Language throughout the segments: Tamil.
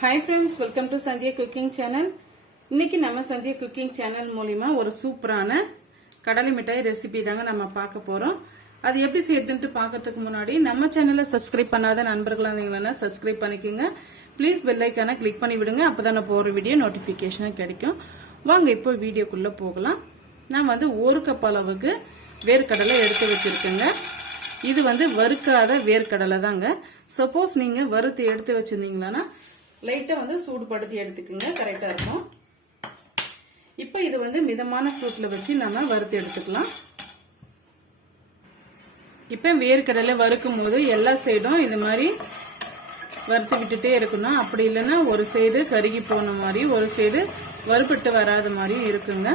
Hi friends welcome to Sandhya cooking channel இன்னைக்கு நம்ம சந்தியா குக்கிங் சேனல் மூலிமா ஒரு சூப்பரான கடலை மிட்டாய் ரெசிபி தாங்க நம்ம பார்க்க போகிறோம் அது எப்படி செய்யறதுன்ட்டு பார்க்கறதுக்கு முன்னாடி நம்ம சேனலை சப்ஸ்கிரைப் பண்ணாத நண்பர்களாக இருந்தீங்கன்னா சப்ஸ்கிரைப் பண்ணிக்கோங்க. ப்ளீஸ் பெல் கிளிக் பண்ணி விடுங்க அப்பதான் நான் போகிற வீடியோ நோட்டிஃபிகேஷனாக கிடைக்கும். வாங்க இப்போ வீடியோக்குள்ளே போகலாம். நான் வந்து ஒரு கப் அளவுக்கு வேர்க்கடலை எடுத்து வச்சுருக்கேங்க. இது வந்து வறுக்காத வேர்க்கடலை தாங்க. சப்போஸ் நீங்கள் வறுத்து எடுத்து வச்சிருந்தீங்கன்னா லைட்டா வந்து சூடுபடுத்தி எடுத்துக்கோங்க. கரெக்டா இருக்கும். இப்போ இது வந்து மிதமான சூட்ல வச்சு நம்ம வறுத்து எடுத்துக்கலாம். இப்போ வேர்க்கடலை வறுக்கும் போது எல்லா சைடும் இது மாதிரி வறுத்து விட்டுட்டே இருக்கணும். அப்படி இல்லைன்னா ஒரு சைடு கருகி போன மாதிரி ஒரு சைடு வறுபட்டு வராத மாதிரியும் இருக்குங்க.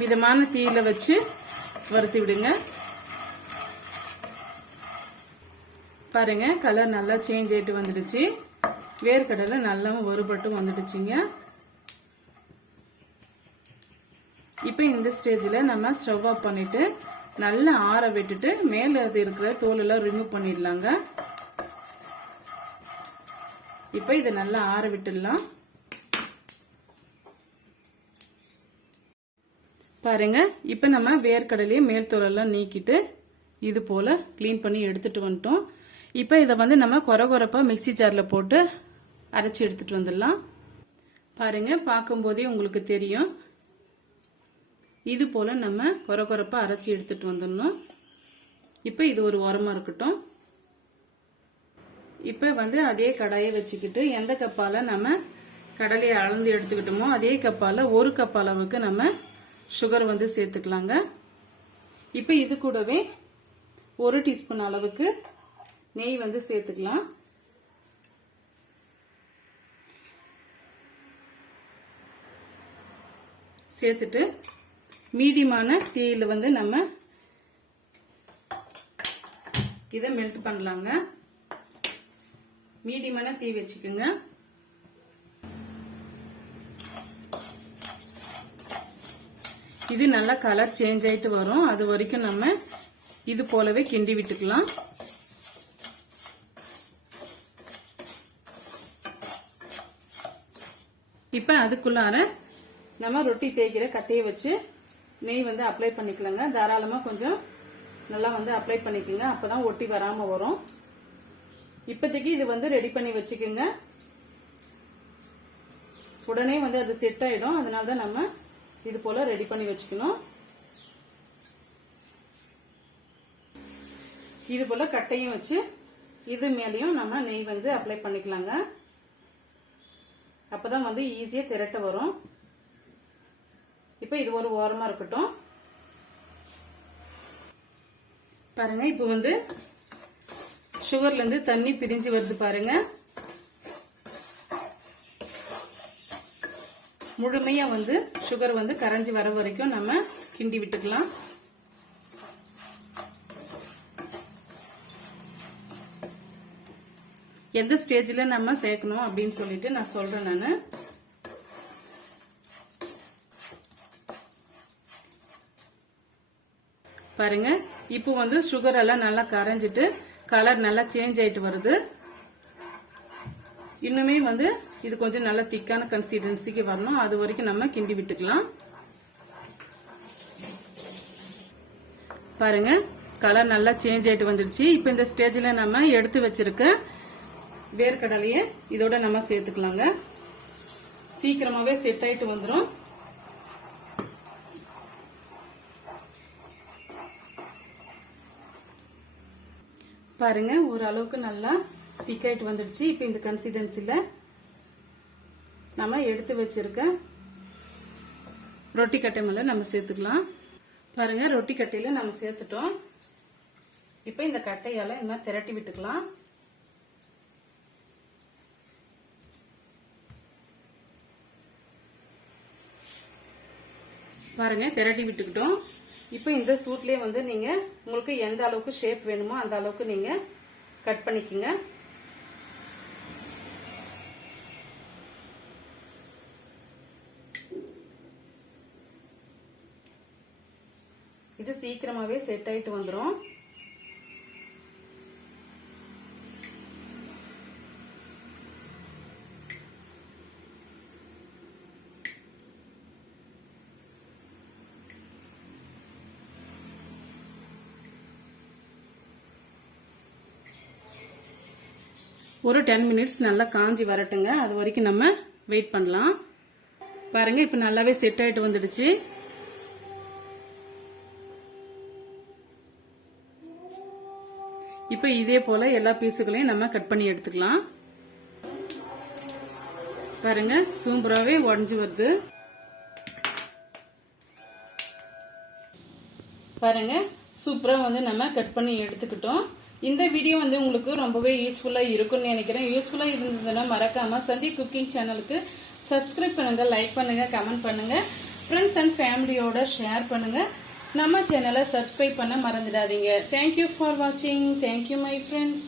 மிதமான தீயில வச்சு வறுத்து விடுங்க. பாருங்க கலர் நல்லா சேஞ்ச் ஆயிட்டு வந்துடுச்சு. வேர்க்கடலை நல்லா வறுபட்டு வந்துடுச்சுங்க. இப்போ இந்த ஸ்டேஜில் நம்ம ஸ்டவ் ஆஃப் பண்ணிட்டு நல்லா ஆற விட்டுட்டு மேலே அது இருக்கிற தோலெல்லாம் ரிமூவ் பண்ணிடலாங்க. இப்போ இதை நல்லா ஆற விட்டுடலாம். பாருங்க இப்போ நம்ம வேர்க்கடலையே மேல் தோலெல்லாம் நீக்கிட்டு இது போல க்ளீன் பண்ணி எடுத்துட்டு வந்துட்டோம். இப்போ இதை வந்து நம்ம கொர குறைப்பாக மிக்சி ஜாரில் போட்டு அரைச்சி எடுத்துட்டு வந்துடலாம். பாருங்க பார்க்கும்போதே உங்களுக்கு தெரியும். இது போல் நம்ம கொர குறைப்பாக அரைச்சி எடுத்துட்டு வந்துடணும். இப்போ இது ஒரு உரமாக இருக்கட்டும். இப்போ வந்து அதே கடாயை வச்சுக்கிட்டு எந்த கப்பால் நம்ம கடலையை அளந்து எடுத்துக்கிட்டோமோ அதே கப்பால் ஒரு கப் அளவுக்கு நம்ம சுகர் வந்து சேர்த்துக்கலாங்க. இப்போ இது கூடவே ஒரு டீஸ்பூன் அளவுக்கு நெய் வந்து சேர்த்துக்கலாம். சேர்த்துட்டு மீடியமான தீயில வந்து நம்ம இதை மெல்ட் பண்ணலாங்க. மீடியமான தீ வச்சுக்கோங்க. இது நல்லா கலர் சேஞ்ச் ஆயிட்டு வரும். அது வரைக்கும் நம்ம இது போலவே கிண்டி விட்டுக்கலாம். இப்ப அதுக்குள்ளார நம்ம ரொட்டி தேய்க்கிற கட்டையை வச்சு நெய் வந்து அப்ளை பண்ணிக்கலாங்க. தாராளமா கொஞ்சம் நல்லா வந்து அப்ளை பண்ணிக்கோங்க. அப்பதான் ஒட்டி வராம வரும். இப்போதைக்கு இது வந்து ரெடி பண்ணி வச்சுக்கோங்க. உடனே வந்து அது செட் ஆயிடும். அதனால தான் நம்ம இது போல ரெடி பண்ணி வச்சுக்கணும். இது போல கட்டையும் வச்சு இது மேலேயும் நம்ம நெய் வந்து அப்ளை பண்ணிக்கலாங்க. அப்போதான் வந்து ஈஸியா திரட்ட வரும். இப்போ இது ஒரு ஓரமா இருக்கட்டும். பாருங்க இப்போ வந்து சுகர்ல இருந்து தண்ணி பிரிஞ்சு வருது பாருங்க. முழுமையா வந்து சுகர் வந்து கரைஞ்சி வர வரைக்கும் நம்ம கிண்டி விட்டுக்கலாம். எந்த ஸ்டேஜில் நம்ம சேர்க்கணும் அப்படின்னு சொல்லிட்டு நான் சொல்கிறேன் நான். பாருங்க இப்போ வந்து சுகர் எல்லாம் நல்லா கரைஞ்சிட்டு கலர் நல்லா சேஞ்ச் ஆயிட்டு வருது. இன்னுமே வந்து இது கொஞ்சம் நல்லா திக்கான கன்சிஸ்டன்சிக்கு வரணும். அது வரைக்கும் நம்ம கிண்டி விட்டுக்கலாம். பாருங்க கலர் நல்லா சேஞ்ச் ஆயிட்டு வந்துடுச்சு இப்போ இந்த ஸ்டேஜில் நம்ம எடுத்து வச்சிருக்க வேர்க்கடலையை இதோட நம்ம சேர்த்துக்கலாங்க. சீக்கிரமாவே செட் ஆயிட்டு வந்துடும் பாருங்க ஓரளவுக்கு நல்லா திக்காயிட்டு வந்துடுச்சு. இப்போ இந்த கன்சிஸ்டன்சில நம்ம எடுத்து வச்சிருக்க ரொட்டி கட்டை மேல நம்ம சேர்த்துக்கலாம். பாருங்க ரொட்டி கட்டையில நம்ம சேர்த்துட்டோம். இப்போ இந்த கட்டையால இந்த மாதிரி திரட்டி விட்டுக்கலாம். பாருங்க திரட்டி விட்டுக்கிட்டோம். இப்போ இந்த சூட்லேயே வந்து நீங்கள் உங்களுக்கு எந்த அளவுக்கு ஷேப் வேணுமோ அந்த அளவுக்கு நீங்கள் கட் பண்ணிக்கங்க. இது சீக்கிரமாகவே செட் ஆகிட்டு வந்துடும் ஒரு டென் மினிட்ஸ் நல்லா காஞ்சி வரட்டுங்க. அது வரைக்கும் நம்ம வெயிட் பண்ணலாம். பாருங்க இப்போ நல்லாவே செட் ஆயிட்டு வந்துடுச்சு. இப்போ இதே போல எல்லா பீஸுகளையும் நம்ம கட் பண்ணி எடுத்துக்கலாம். பாருங்க சூப்பராகவே உடஞ்சி வருது. பாருங்க சூப்பரா வந்து நம்ம கட் பண்ணி எடுத்துக்கிட்டோம். இந்த வீடியோ வந்து உங்களுக்கு ரொம்பவே யூஸ்ஃபுல்லாக இருக்கும்னு நினைக்கிறேன். யூஸ்ஃபுல்லாக இருந்ததுன்னா மறக்காமல் சந்தி குக்கிங் சேனலுக்கு சப்ஸ்கிரைப் பண்ணுங்கள் லைக் பண்ணுங்கள் கமெண்ட் பண்ணுங்கள் ஃப்ரெண்ட்ஸ் அண்ட் ஃபேமிலியோட ஷேர் பண்ணுங்கள் நம்ம சேனலை சப்ஸ்கிரைப் பண்ண மறந்துடாதீங்க. தேங்க்யூ ஃபார் வாட்சிங் தேங்க்யூ மை ஃப்ரெண்ட்ஸ்